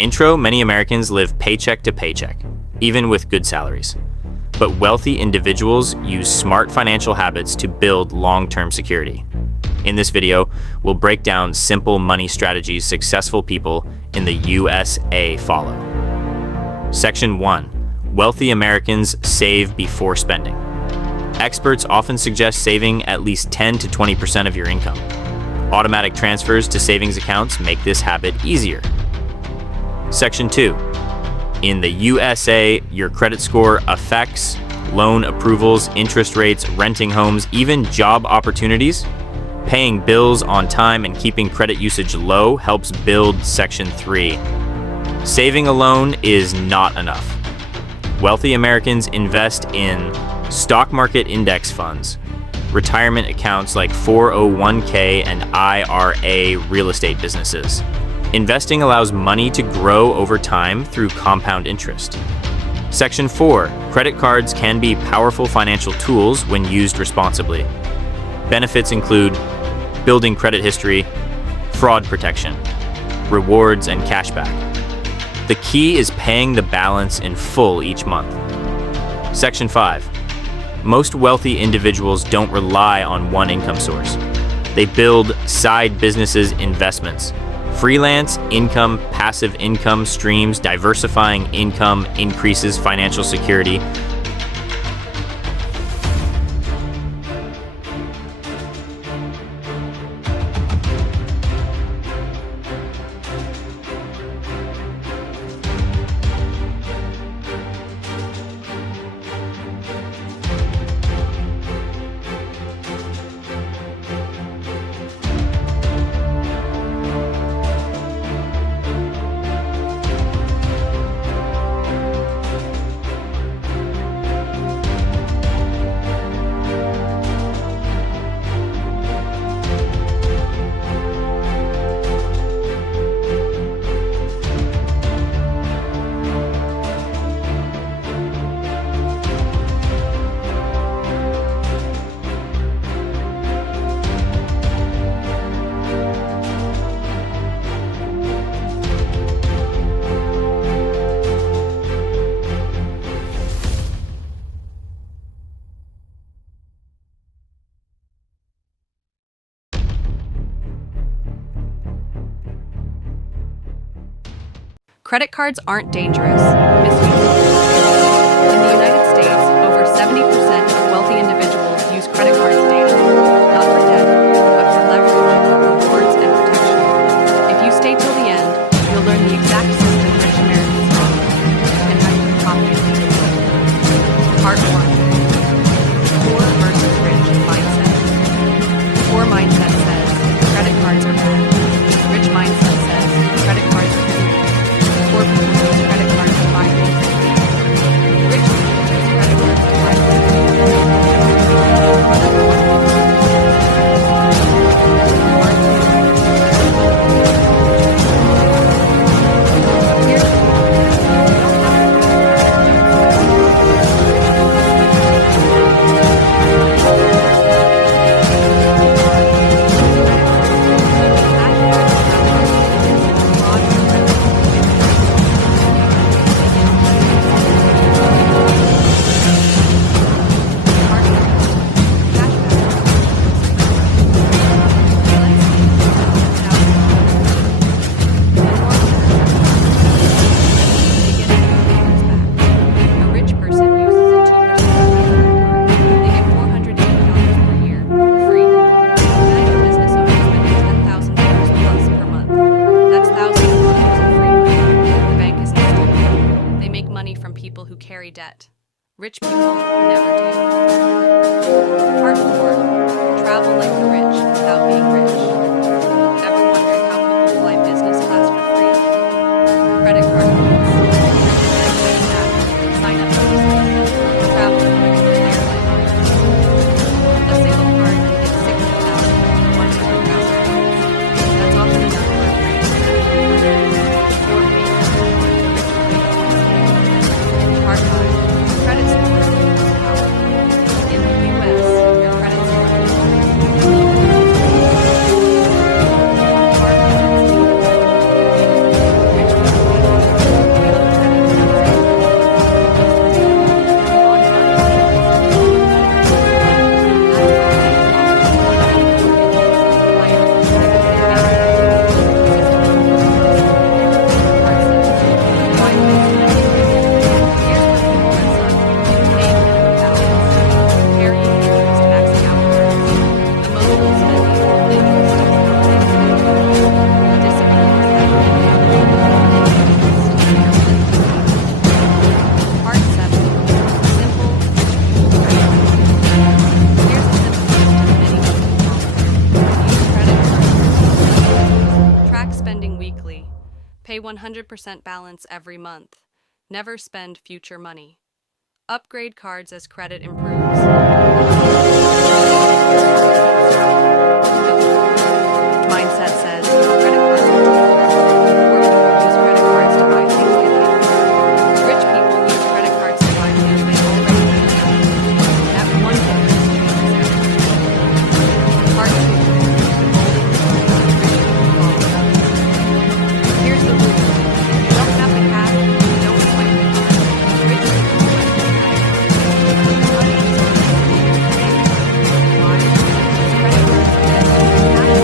Intro, many Americans live paycheck to paycheck, even with good salaries. But wealthy individuals use smart financial habits to build long-term security. In this video, we'll break down simple money strategies successful people in the USA follow. Section 1. Wealthy Americans save before spending. Experts often suggest saving at least 10 to 20% of your income. Automatic transfers to savings accounts make this habit easier. Section 2. In the USA, your credit score affects loan approvals, interest rates, renting homes, even job opportunities. Paying bills on time and keeping credit usage low helps build Section 3. Saving alone is not enough. Wealthy Americans invest in stock market index funds, retirement accounts like 401k and IRA, real estate businesses. Investing allows money to grow over time through compound interest. Section 4. Credit cards can be powerful financial tools when used responsibly. Benefits include building credit history, fraud protection, rewards, and cashback. The key is paying the balance in full each month. Section 5. Most wealthy individuals don't rely on one income source. They build side businesses, investments, freelance income, passive income streams. Diversifying income increases financial security. Credit cards aren't dangerous. Misuse them. In the United States, over 70% of wealthy individuals use credit cards daily, not for debt, but for leverage, rewards, and protection. If you stay till the end, you'll learn the exact system rich Americans follow and how you can copy it legally. Part 1. Poor versus rich mindset. Poor mindset says credit cards are bad. Rich mindset says credit cards are good. Poor people use credit cards to buy things. Rich people use credit cards to buy debt. Rich people never do. Part 4. Travel like the rich without being rich. Ever wondered how people fly business class for free? Credit card loans. Sign up for travel with airline miles. A single card can get 60,000 to 100,000 points. That's often enough for a free trip. Part 5. Credit score is power. In the U.S., your credit score is 100% balance every month. Never spend future money. Upgrade cards as credit improves. Mindset says credit cards are tools. Poor people use credit cards to buy things they need. Rich people use credit cards to buy things they already need. That one thing is everything. Part 2. Here's the rule. If you don't have the cash, don't swipe the card. Rich people swipe the credit card. Money is on the table. Why? Because credit cards are meant to be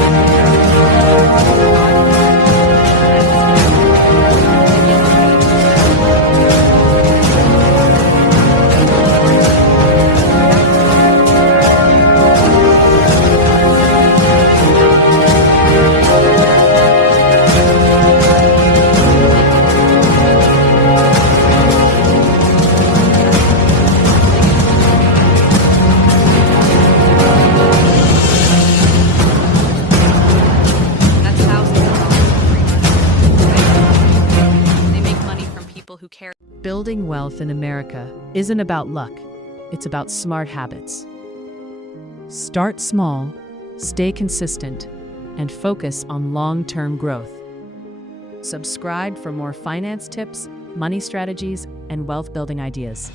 That's thousands of dollars every month. They make money from people who care. Building wealth in America isn't about luck, it's about smart habits. Start small, stay consistent, and focus on long-term growth. Subscribe for more finance tips, money strategies, and wealth building ideas.